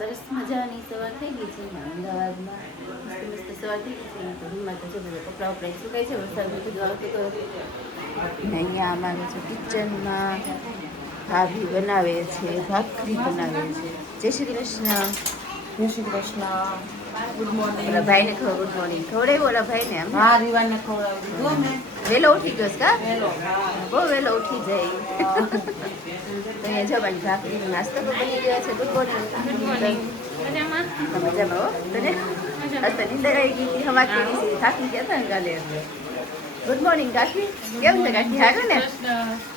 સરસ મજાની સવાર થઈ ગઈ છે અમદાવાદમાં મસ્ત સવાર થઈ ગઈ છે રૂમમાં તો છે બધા કપડાં વપડા સુકાય છે વરસાદનું કીધું આવતું તો અહીંયા અમારે છે કિચનમાં ભાભી બનાવે છે ભાખરી બનાવે છે જય શ્રી કૃષ્ણ. જય શ્રી કૃષ્ણ. Good morning. ઓલા ભાઈને ખબર ગુડ મોર્નિંગ ખવડાવ્યું ઓલા ભાઈને આમ હા રીવાને ખવડાવી દીધું મેં. વહેલો ઉઠી ગયો છે કા હેલો. બહુ વહેલો ઉઠી જાય તો અહીંયા જવાની ભાખરીનો નાસ્તો તો બની ગયા છે. Good morning. મજામાં હો તને આજ તો નીંદર આવી ગઈ હતી હવા કરી છે થાકી ગયા હતા ને કાલે. ગુડ મોર્નિંગ કાકી કેમ છે કાકી સારું ને?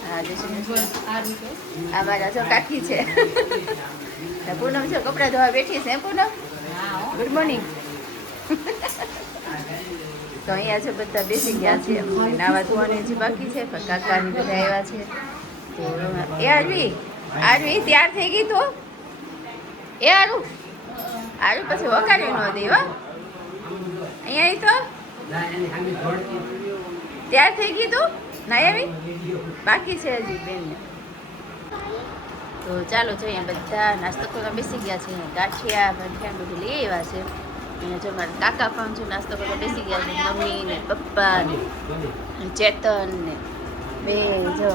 હા જય શ્રી કૃષ્ણ. આ મારા જો કાકી છે પૂનમ છો કપડાં ધોવા બેઠી છે પૂનમ. Good morning. તો અહીંયા છે બધા બેસી ગયા છે નાવા ધોવાની હજી બાકી છે પણ કાકાની બધા આવ્યા છે તો એ આરવી તૈયાર થઈ ગઈ તો એ આરું પછી વકારી ન દે હો અહીંયા તો તૈયાર થઈ ગઈ તું ના આવી બાકી છે હજી બેનને. તો ચાલો જોઈએ બધા નાસ્તો કરવા બેસી ગયા છે. ગાંઠિયા ભંઠિયા બધું લઈ આવ્યા છે. અહીંયા જો મારા કાકા પણ જો નાસ્તો કરવા બેસી ગયા છે. મમ્મી ને પપ્પા ને ચેતન ને બે જો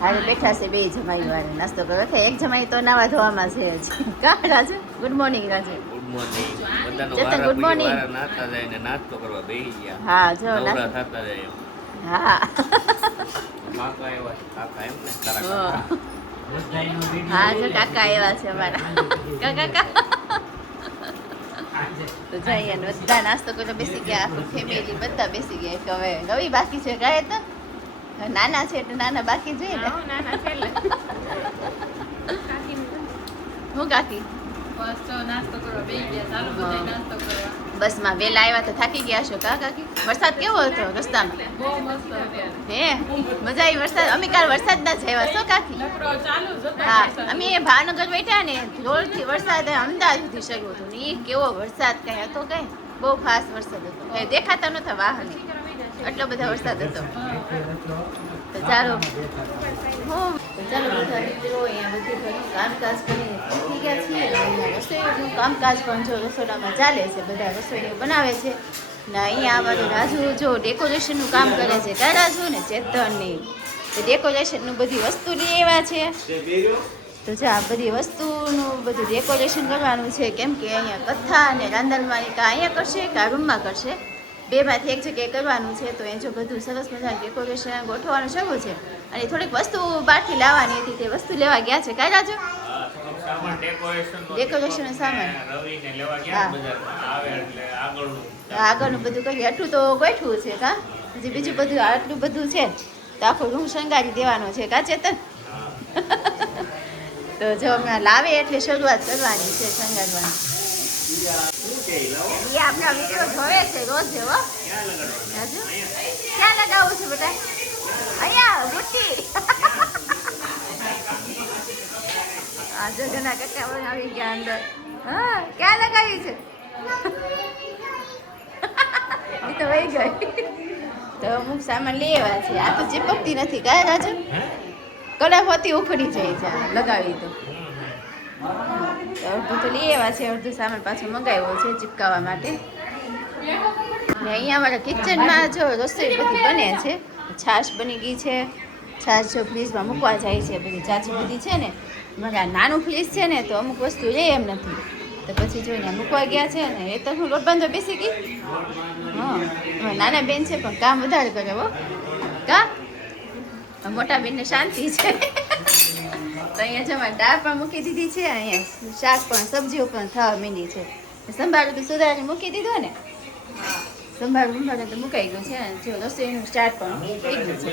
હારે બેઠા છે બે જમાઈ વાળે નાસ્તો કરવા થાય. એક જમાઈ તો નાવા ધોવામાં છે હજી કા Raju? Good morning Raju. Good morning. Chetan good morning. નાસ્તા જાય ને નાસ્તો કરવા બેસી ગયા. હા જો નવરા થતા જાય. હા કાકા એવા કાકા એમ ને તારા હા કાકા. હા જો કાકા આવ્યા છે અમારા કાકા તો જઈએ બધા નાસ્તો કરવા બેસી ગયા. આખું ફેમિલી બધા બેસી ગયા. કે હવે નવી બાકી છે કાંઈ તો નાના છે એટલે નાના બાકી જોઈએ ને હું કાકી બસમાં વેલા આવ્યા તો થાકી ગયા છો કા કાકી? વરસાદ કેવો હતો રસ્તામાં? હે મજા આવી વરસાદ? અમે કાલ વરસાદ ના જ આવ્યા છો કાકી? હા અમે ભાવનગર બેઠા ને જોરથી વરસાદ અમદાવાદ સુધી શરૂ હતો ને એ કેવો વરસાદ કઈ હતો કઈ બહુ ફાસ્ટ વરસાદ હતો કઈ દેખાતા નહોતા વાહન એટલો બધો વરસાદ હતો. તો ચાલો બધા મિત્રો અહીંયા બધું ઘરનું કામકાજ કરીને પહોંચી ગયા છીએ. અહીંયા રસોઈનું કામકાજ પણ જો રસોડામાં ચાલે છે. બધા રસોઈ બનાવે છે ને અહીંયા અમારું રાજુ જો ડેકોરેશનનું કામ કરે છે. કા રાજુ ને ચેતનની ડેકોરેશનનું બધી વસ્તુ લઈ આવ્યા છે. તો જો આ બધી વસ્તુનું બધું ડેકોરેશન કરવાનું છે કેમ કે અહીંયા કથા અને રાંધણવાની કાં અહીંયા કરશે કાં રૂમમાં કરશે બેમાંથી એક જગ્યાએ કરવાનું છે. તો એ જો બધું સરસ મજાનું ડેકોરેશન ગોઠવવાનું શરૂ છે અને થોડીક વસ્તુ બહારથી લાવવાની હતી તે વસ્તુ લેવા ગયા છે. કાંઈ રાજુ? ડેકોરેશનનો સામાન આગળનું બધું કરીએ. આટલું તો ગોઠવું છે કા હજી બીજું બધું આટલું બધું છે તો આખો રૂમ શણગારી દેવાનો છે કા ચેતન? તો જો હમણાં લાવે એટલે શરૂઆત કરવાની છે શણગારવાની. એ આપણા વિડીયો જોવે છે રોજ જેવો. રાજુ ક્યાં લગાવવું છે બેટા? અહીંયા બુટ્ટી. આ જગના કાકા પણ આવી ગયા અંદર. હા ક્યાં લગાવી છે? એ તો વહી ગઈ. તો અમુક સામાન લઈ આવ્યા છે. આ તો ચીપકતી નથી કાંઈ રાજુ? કલર હોતી ઉખડી જાય છે લગાવી તો. અડધું તો લઈ આવ્યા છે અડધું સામાન પાછો મંગાવ્યો છે ચીપકાવવા માટે. ને અહીંયા અમારા કિચનમાં જો રસોઈ બધી બને છે. છાશ બની ગઈ છે. છાશ જો ફ્રીજમાં મૂકવા જાય છે બધી ચાચી બધી છે ને મારે નાનું ફ્રીજ છે ને તો અમુક વસ્તુ લે એમ નથી તો પછી જોઈને મૂકવા ગયા છે ને એ તો હું લોટ બાંધો બેસી ગઈ. હા હવે નાના બેન છે પણ કામ વધારે કરે હો કા મોટા બેનને શાંતિ છે. તો અહીંયા જમા દાળ પણ મૂકી દીધી છે, અહીંયા શાક પણ સબ્જીઓ પણ થવા માંડી છે. સંભાળું તો સુધારીને મૂકી દીધો ને, સંભાળું તો મુકાઈ ગયું છે. જો રસોઈનું સ્ટાર્ટ પણ થઈ ગયું છે.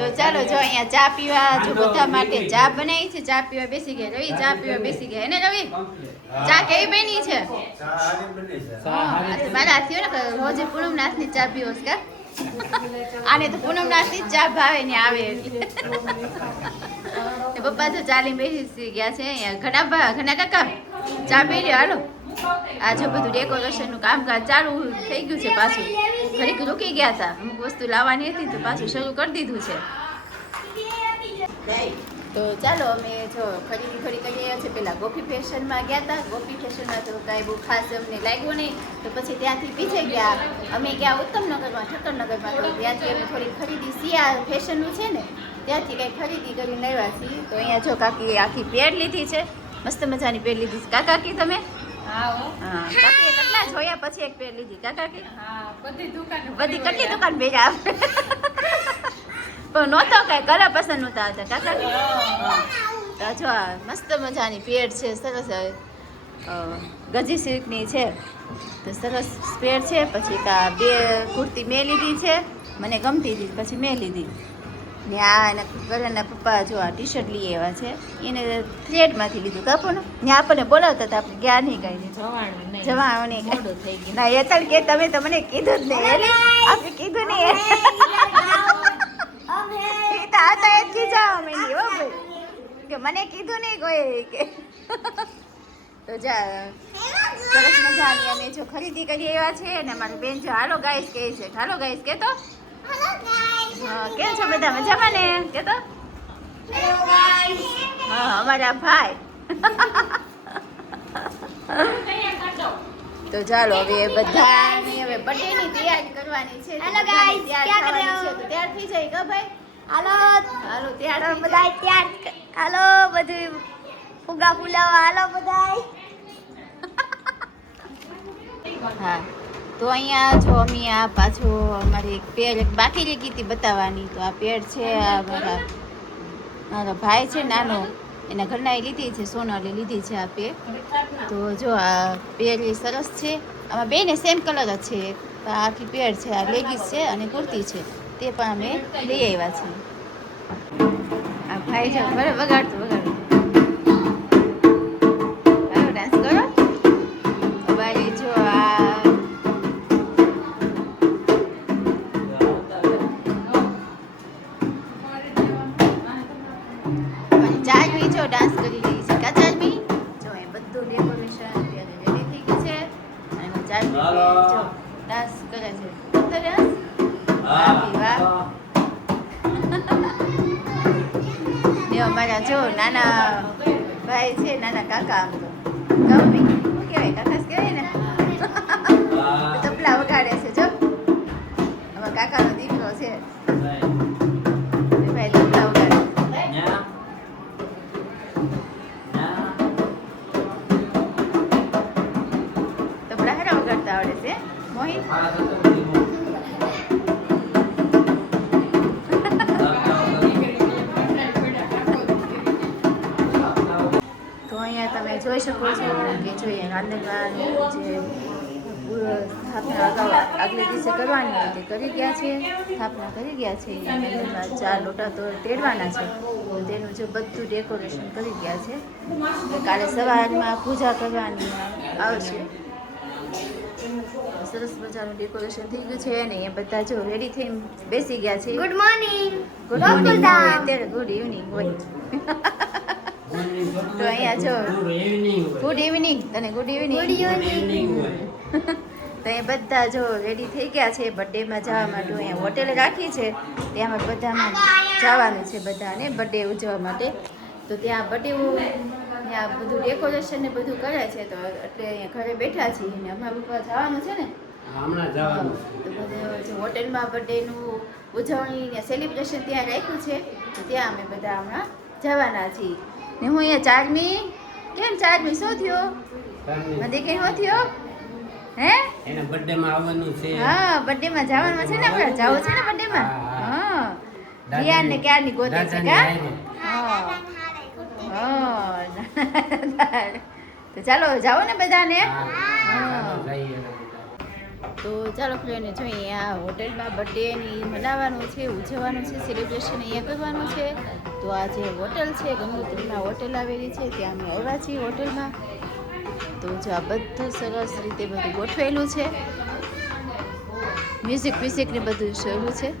તો ચાલો જો અહીંયા ચા પીવા જો બધા માટે ચા બનાવી છે. ચા પીવા બેસી ગયા રવિ, ચા પીવા બેસી ગયા એને રવિ ચા કેવી બની છે? મારા હાથથી ને રોજે પૂનમનાથની ચા પીવો છે કા? આને તો પૂનમનાથની જ ચા ભાવે ને આવે એટલે. પપ્પા તો ચાલીને બેસી ગયા છે. અહીંયા ઘણા કાકા ચા પી લ્યો હાલો. આ જો બધું ડેકોરેશનનું કામકાજ ચાલુ થઈ ગયું છે. પાછું ઘડીક રૂકી ગયા હતા, અમુક વસ્તુ લાવવાની હતી તો પાછું શરૂ કરી દીધું છે. તો ચાલો અમે જો ખરીદી કરી રહ્યા છે. પહેલાં ગોપી ફેશનમાં ગયા હતા. ગોપી ફેશનમાં તો કાંઈ બહુ ખાસ અમને લાગ્યું નહીં, તો પછી ત્યાંથી પીછે ગયા. અમે ગયા ઉત્તમનગરમાં, ઠક્કરનગરમાં. તો ત્યાંથી અમે થોડી ખરીદી સિયા ફેશનનું છે ને ત્યાંથી કંઈ ખરીદી કરીને લાવ્યા છીએ. તો અહીંયા જો કાકી આખી પેર લીધી છે, મસ્ત મજાની પેર લીધી છે. કાકી તમે? હા કાકી કેટલા જોયા પછી એક પેર લીધી કાકી? બધી કેટલી દુકાન ભેગા પણ નહોતો કાંઈ કલર પસંદ નહોતા હતા કાકી. તો જો આ મસ્ત મજાની પેર છે, સરસ ગજી સિલ્કની છે. તો સરસ પેર છે. પછી બે કુર્તી મેં લીધી છે, મને ગમતી હતી પછી મેં લીધી. ને આ એના ઘરના પપ્પા જો આ ટી શર્ટ લઈ આવ્યા છે, એને થ્રેડમાંથી લીધું કાપો ને. ને આપણને બોલાવતા હતા, આપણે ગયા નહીં કઈ જવાનું નહીં થઈ ગયું ના. એ ચાલ કે તમે તો મને કીધું જ નહીં, આપણે કીધું નહીં કે મને કીધું નહીં કોઈ કે. તો જા સરસ મજાની અમે જો ખરીદી કરી આવ્યા છે. અને અમારી બેન જો હાલો ગાઈસ કહે છે. હાલો ગાઈસ કે તો કેમ છો બધા મજામાં ને કે તો? હા અમારા ભાઈ. તો ચાલો હવે બધાની હવે બર્થડેની તૈયારી કરવાની છે. હેલો ગાઈસ ક્યાં કરો છો? તો તૈયાર થઈ જાય કે ભાઈ? હાલો હાલો તૈયાર બધા તૈયાર. હાલો બધું ફુગા ફુલાવા હાલો બધાય. હા તો અહીંયા જો અમે આ પાછો અમારી એક પેર એક બાકી રહી ગઈ હતી બતાવવાની. તો આ પેર છે આ મારો ભાઈ છે નાનો, એના ઘરના લીધી છે, સોનાલી લીધી છે આ પેર. તો જો આ પેર સરસ છે. આમાં બેને સેમ કલર જ છે. આ આખી પેર છે, આ લેગીસ છે અને કુર્તી છે, તે પણ અમે લઈ આવ્યા છીએ. આ ભાઈ જો બરાબર વગાડતું હાલો ડાન્સ કરો. અમારે જો આ ચાર્મી જો ડાન્સ કરી રહી છે. કા ચાર્મી જો એ બધું ડેકોરેશન રેડી થઈ ગયું છે. અને ચાર્મી જો ડાન્સ કરે છે. તો ડાન્સ વાહ ને અમારા જો નાના ભાઈ છે, નાના કાકા. આમ તો ગમે શું કહેવાય, કાકા જ કહેવાય ને. તબલા વગાડે છે જો અમારા કાકાનો દીકરો છે. ભાઈ તબલા વગાડે. તબલા હારા વગાડતા આવડે છે મોહિત. તમે જોઈ શકો છો કે જોઈએ રાંધણવાળાની જે સ્થાપના આગલે દિવસે કરવાની હોય તે કરી ગયા છે. સ્થાપના કરી ગયા છે. અને એમાં 4 લોટા તો તેડવાના છે. તો તેનું જે બધું ડેકોરેશન કરી ગયા છે. કાલે સવારમાં પૂજા કરવાની આવશે. સરસ મજાનું ડેકોરેશન થઈ ગયું છે. અને એ બધા જો રેડી થઈને બેસી ગયા છે. ગુડ મોર્નિંગ અત્યારે ગુડ ઇવનિંગ હોય. તો અહીંયા જો ગુડ ઇવનિંગ તને ગુડ ઇવનિંગ. તો એ બધા જો રેડી થઈ ગયા છે બર્થડેમાં જવા માટે. અહીંયા હોટેલ રાખી છે, ત્યાં બધામાં જવાનું છે બધાને બર્થડે ઉજવવા માટે. તો ત્યાં બર્થડે ત્યાં બધું ડેકોરેશન ને બધું કરે છે. તો એટલે અહીંયા ઘરે બેઠા છીએ અને અમારા પપ્પા જવાનું છે ને તો બધે જો હોટેલમાં બર્થડેનું ઉજવણી ને સેલિબ્રેશન ત્યાં રાખ્યું છે. તો ત્યાં અમે બધા હમણાં જવાના છીએ. ને હું અહીંયા ચાર્મી કેમ ચાર્જ શું થયો મને કે શું થયો હે એના બર્થડે માં આવવાનું છે હા બર્થડે માં જવાનું છે ને આપણે જવું છે ને બર્થડે માં હા રિયાન ને ક્યારની ગોતે છે કા હા તો ચાલો જાઓ ને બધાને તો ચાલો ફ્રેન્ડ જોઈએ આ હોટેલમાં બર્થડેની મનાવવાનું છે ઉજવવાનું છે સેલિબ્રેશન અહીંયા કરવાનું છે તો આ જે હોટેલ છે ગંગોત્રીમાં હોટેલ આવેલી છે ત્યાં અમે આવ્યા છીએ હોટેલમાં તો જો આ બધું સરસ રીતે બધું ગોઠવેલું છે મ્યુઝિક ને બધું શરૂ છે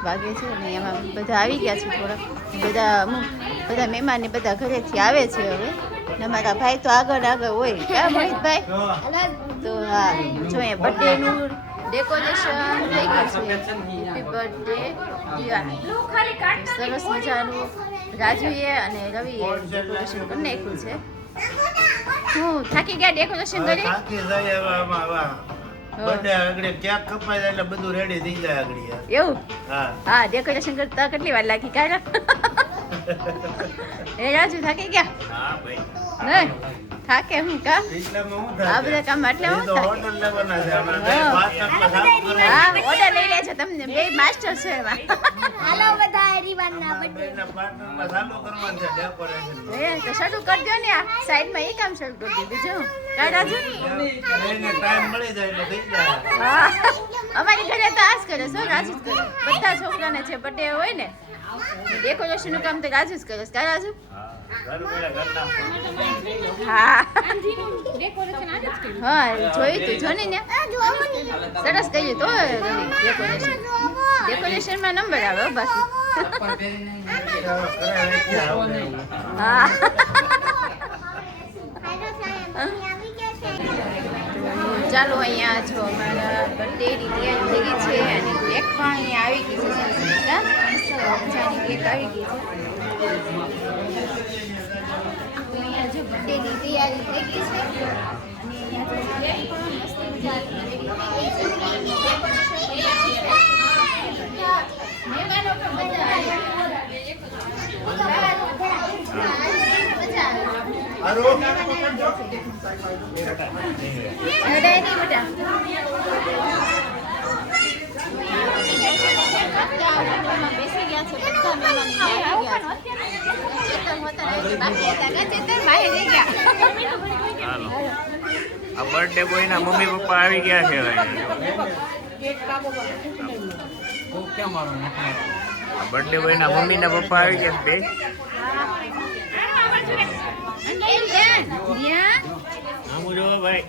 વાગે છે અને એમાં બધા આવી ગયા છે થોડાક બધા અમુક બધા મહેમાન ને બધા ઘરેથી આવે છે હવે ને અમારા ભાઈ તો આગળ હોય ક્યાં મોહિતભાઈ તો હા જોઈએ બર્થડેનું ડેકોરેશન થઈ ગયું છે હેપી બર્થડે સરસ મજાનું રાજુએ અને રવિએ ડેકોરેશન કરી નાખ્યું છે હું થાકી ગયા ડેકોરેશન કરી બર્થડે આગળ કેક કપાય એટલે બધું રેડી થઈ જાય આગળ એવું હા ડેકોરેશન કરતા કેટલી વાર લાગી કાઢા એ રાજુ થાકી ગયા હા ભાઈ નહીં થાકે હું કા એટલામાં હું આ બધા કામ એટલે હું તો થાકે ઓર્ડર લેવાના છે આપણે બે પાર્ટનરમાં સાફ કરવાનું હા ઓર્ડર લઈ લેજો તમને બે માસ્ટર છે એમાં હાલો બધા એરીવાનના બર્થડે બેના પાર્ટનરમાં ચાલુ કરવાનું છે ડેકોરેશન એ તો શરૂ કરજો ને આ સાઈડમાં એ કામ શરૂ કરજો બીજું કાંઈ રાજુ એને ટાઈમ મળી જાય એટલે થઈ જાય હા અમારી ઘરે તો આ જ કરે છો રાજુ જ કરે બધા છોકરાને છે બર્થડે હોય ને ડેકોરેશન નું કામ તો રાજુ જ કરે છે કા રાજુ ઘર બેડા ઘરના હા હા જોયું તું જો ને સરસ કર્યું તો ડેકોરેશનમાં નંબર આવે હો બાકી હા ચાલો અહીંયા જો અમારા બર્થડેની તૈયારી થઈ ગઈ છે અને કેક પણ અહીંયા આવી ગઈ છે સરસ મજાની કેક આવી ગઈ છે અહીંયા જો બર્થડેની તૈયારી થઈ ગઈ છે અને અહીંયા જો કેક પણ મસ્ત મજાની રેડી થઈ ગઈ છે મહેમાનો પણ બધા હારું હડાય નહીં બેટા બેસી ગયા છે બધા મહેમાનો આવી ગયા છે ચેતન હોતા બાકી હતા કે ચેતન બહાર રહી ગયા આ બર્થડે બોય ના મમ્મી પપ્પા આવી ગયા છે બર્થડે બોય ના મમ્મી ના પપ્પા આવી ગયા છે બે આમુ જો ભાઈ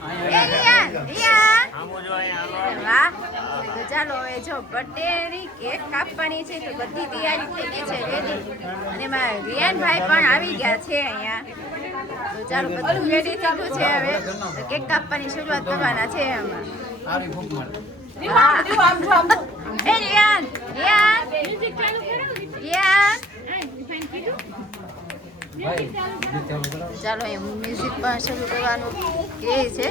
આમુ જો અહીંયા તો ચાલો હવે જો બર્થડેની કેક કાપવાની છે તો બધી તૈયારી થઈ ગઈ છે રેડી અને મારા રિયાનભાઈ પણ આવી ગયા છે અહીંયા તો ચાલો બધું રેડી થઈ ગયું છે હવે તો કેક કાપવાની શરૂઆત કરવાના છે એમાં હા. એ રિયાન ચાલો અહીંયા મ્યુઝિક પણ શરૂ કરવાનું એ છે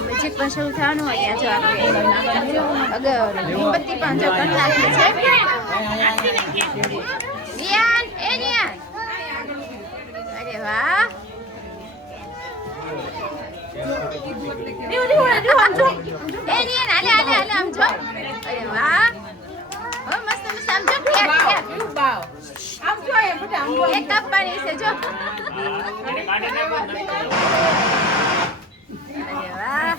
મ્યુઝિક પણ શરૂ થવાનું અહીંયા જો આપણે અગર મીણબત્તી પણ જો કરી નાખી છે રિયાન અરે વાહ રિયાન હાલે આમ જો અરે વાહ મસ્ત મસ્ત આમ જો કેક કાપવાની છે જો અરે વાહ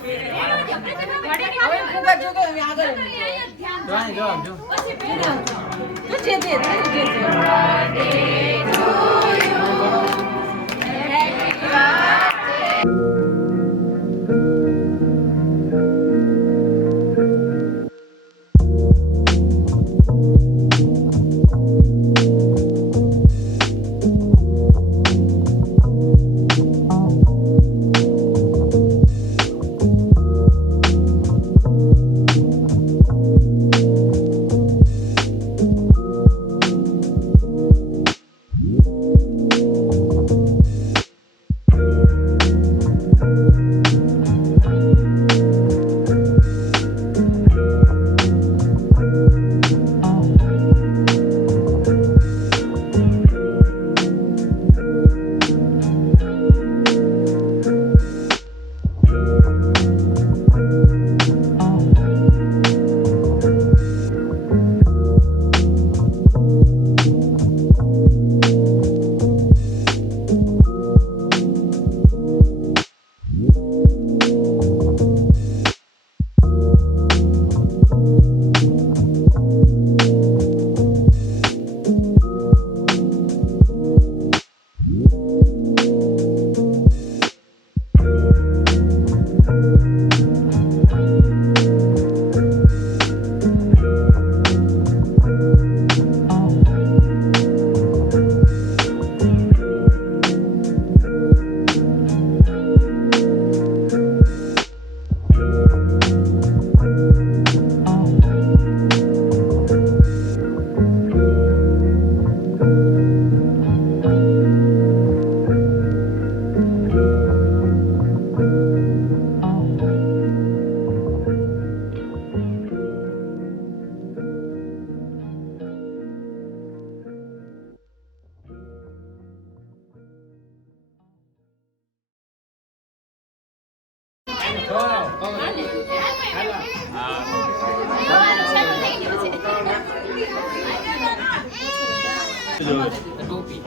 ટોપી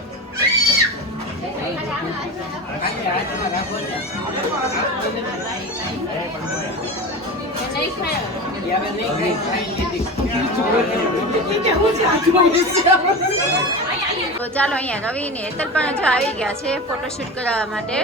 ખાલી હાથમાં રાખો ને. યાર નહીં ખાઈ તો ચાલો અહીંયા રવિ ને હેતલ પણ જો આવી ગયા છે ફોટોશૂટ કરાવવા માટે.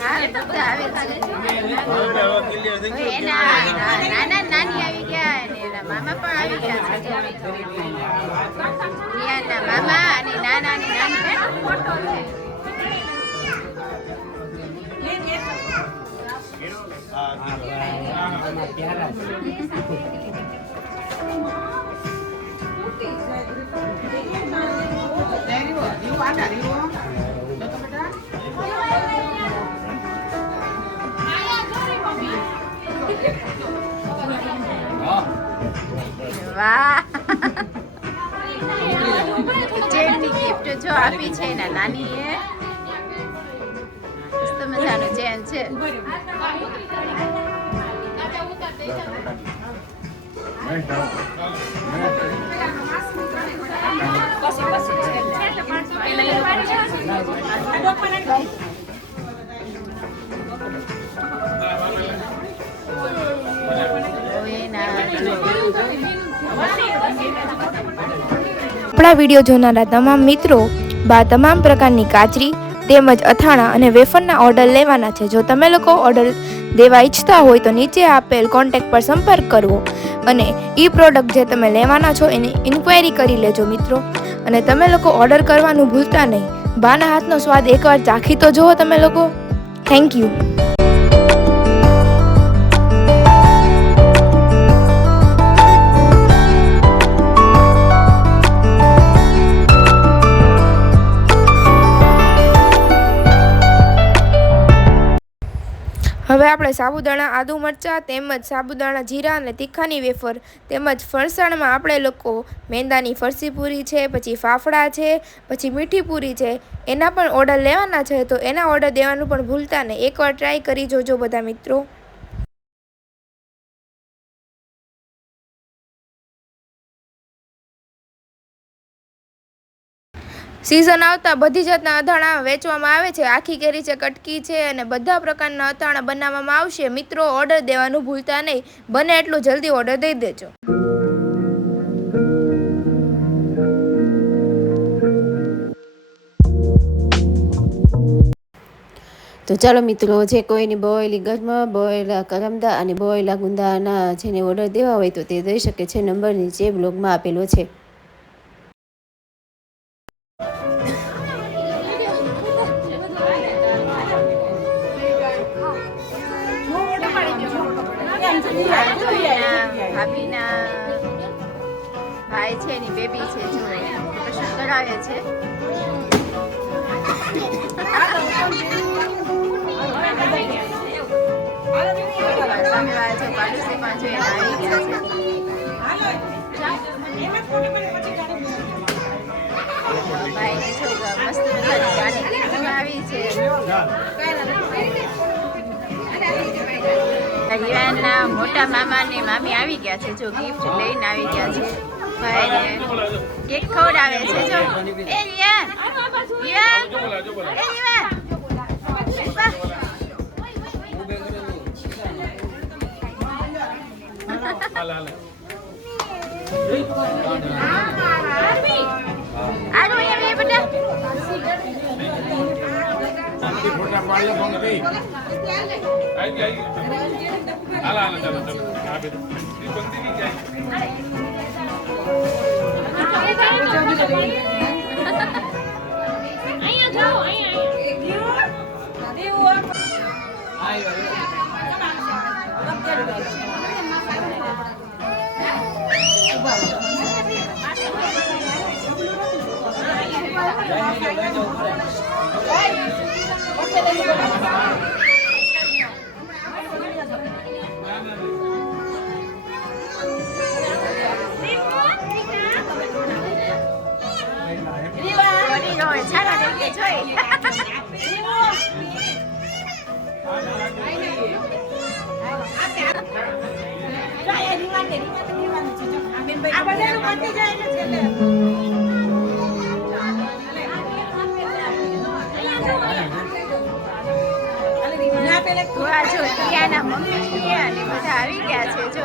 હા, બધા આવે છે. એના નાના નાની આવી ગયા અને એના મામા પણ આવી ગયા છે. રિયાના મામા અને નાના અને નાની બેનો ફોટો છે. વાહ, ચેનની ગિફ્ટ જો આપી છે એના નાનીએ. મસ્ત મજાનું ચેન છે. આપણા વિડીયો જોનારા તમામ મિત્રો તમામ પ્રકારની કાચરી તેમજ અથાણા અને વેફરના ઓર્ડર લેવાના છે. જો તમે લોકો ઓર્ડર દેવા ઈચ્છતા હોય તો નીચે આપેલ કોન્ટેક્ટ પર સંપર્ક કરવો અને એ પ્રોડક્ટ જે તમે લેવાના છો એની ઇન્ક્વાયરી કરી લેજો મિત્રો. અને તમે લોકો ઓર્ડર કરવાનું ભૂલતા નહીં. બાના હાથનો સ્વાદ એકવાર ચાખી તો જુઓ તમે લોકો. Thank you. હવે આપણે સાબુદાણા આદુ મરચાં તેમજ સાબુદાણા જીરા અને તીખાની વેફર તેમજ ફરસાણમાં આપણે લોકો મેંદાની ફરસી પૂરી છે, પછી ફાફડા છે, પછી મીઠી પૂરી છે, એના પણ ઓર્ડર લેવાના છે. તો એના ઓર્ડર દેવાનું પણ ભૂલતા નહીં. એકવાર ટ્રાય કરી જોજો બધા મિત્રો. સિઝન આવતા બધી જાતના અથાણા વેચવામાં આવે છે. આખી કેરી છે, કટકી છે અને બધા પ્રકારના અથાણા બનાવવામાં આવશે. મિત્રો ઓર્ડર દેવાનું ભૂલતા નહીં. બને એટલું જલ્દી ઓર્ડર દઈ દેજો. તો ચાલો મિત્રો, જે કોઈની બોયેલી ગરમાં બોયેલા કરમદા અને બોયેલા ગુંદાના જેને ઓર્ડર દેવા હોય તો તે દઈ શકે છે. નંબર નીચે બ્લોગમાં આપેલો છે. ભાભીના ભાઈ છે એની બેબી છે જો ફોટોશૂટ કરાવે છે. ભાઈને જો મસ્ત મજાની ગાડી ગિફ્ટમાં આવી છે. રિયાના મોટા મામા ને મામી આવી ગયા છે જો ગિફ્ટ લઈને આવી ગયા છે. ભાઈને કેક ખવડાવે છે જો. એ રિયા, રિયા, એ રિયા. આરો એ બેટા ફોટા પાડલો પંક્તિ આઈ હાલા ચાલો ચાલો આ બે પંક્તિ ની જાય અહીંયા જાઓ અહીંયા દેવો ચાલો છે જોઈ તો આ જો રિયાના મમ્મી રિયા ને બધા આવી ગયા છે જો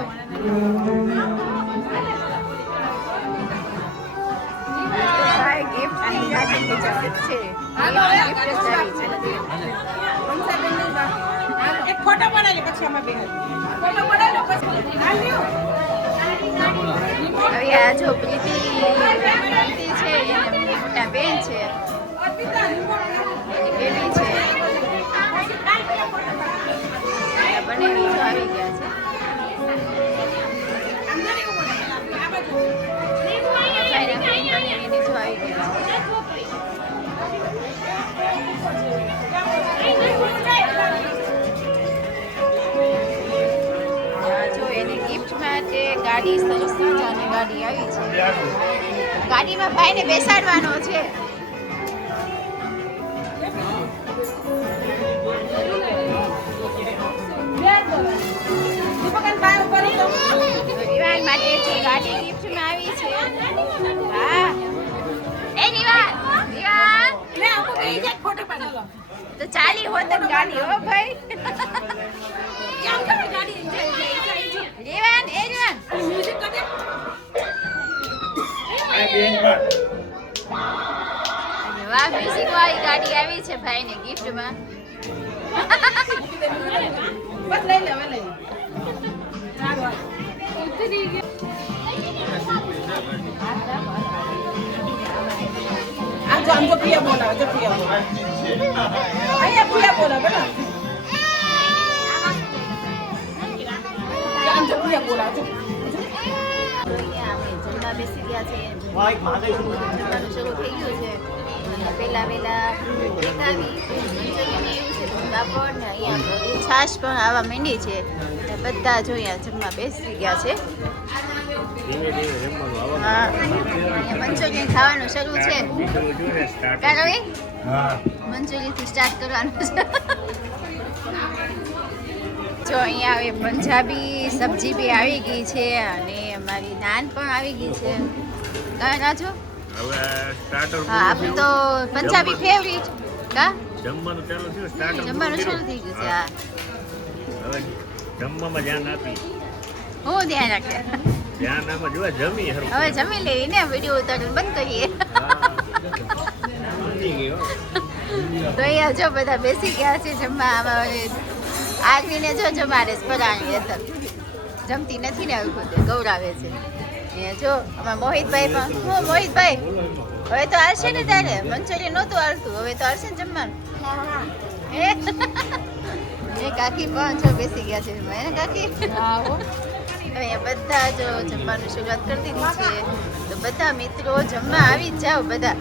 ભાઈ ગિફ્ટ ની ગાડી ની જગત છે ગિફ્ટ સારી છે એક ફોટો પડાવી પછી અમે બે ફોટો પડાવી પછી હાલ્યો હવે આ જો પ્રીતિ છે એમની મોટા બેન છે એની બેબી છે બંને જો આવી ગયા છે એની જો આવી ગયા છે જો એની ગિફ્ટ માટે ગાડી સરસ મજાની ગાડી આવી છે ગાડીમાં ભાઈને બેસાડવાનો છે વિવાન માટે જે ગાડી ગિફ્ટમાં આવી છે હા એ વિવાન વિવાન લે આપો બે એક ફોટો પડાવો તો ચાલી હોત જ ગાડી હો ભાઈ કેમ કરે ગાડી વિવાન એ વિવાન મ્યુઝિક કરે વાહ મ્યુઝિક વાળી ગાડી આવી છે ભાઈને ગિફ્ટમાં બસ લઈ લે લઈ આમ જો પ્રિયા બોલાવે જો પ્રિયા બોલાવે અહીંયા પ્રિયા બોલાવે બેટા આમ જો પ્રિયા બોલાવે અહીંયા અમે જમવા બેસી ગયા છે જમવાનું શરૂ થઈ ગયું છે પહેલા કેક આવી મંચુરિયન એવું છે પાપડ ને અહીંયા છાશ પણ આવવા માંડી છે બધા જો અહીંયા જમવા બેસી ગયા છે હા અહીંયા મંચુરિયન ખાવાનું શરૂ છે કારવી મંચુરિયન થી સ્ટાર્ટ કરવાનું છે જો અહીંયા હવે પંજાબી સબ્જી બી આવી ગઈ છે અને અમારી નાન પણ આવી ગઈ છે રાજો હવે સ્ટાર્ટર હા આપણું તો પંજાબી ફેવરિટ કા જમવાનું ચાલુ થયું સ્ટાર્ટર જમવાનું શરૂ થઈ ગયું છે હા હવે જમવામાં ધ્યાન આપી હું ધ્યાન રાખે ધ્યાન આમાં જોવા જમી હરખું. હવે જમી લઈએ ને વિડીયો ઉતારવાનું બંધ કરીએ જમી ગયો તો અહીંયા જો બધા બેસી ગયા છે જમવા આમાં આરવીને જો જમાડે છે પરાણી અંદર જમતી નથી ને આવી ખુદ ગૌરાવે છે અહીંયા જો અમારા મોહિતભાઈ પણ હું મોહિતભાઈ હવે તો હાલશે ને તારે મંચુરિયન નહોતું હાલતું હવે તો હાલશે ને જમવાનું એ કાકી પણ જો બેસી ગયા છે હે ને કાકી અહીંયા બધા જો જમવાનું શરૂઆત કરી દીધી છે તો બધા મિત્રો જમવા આવી જ જાઓ બધા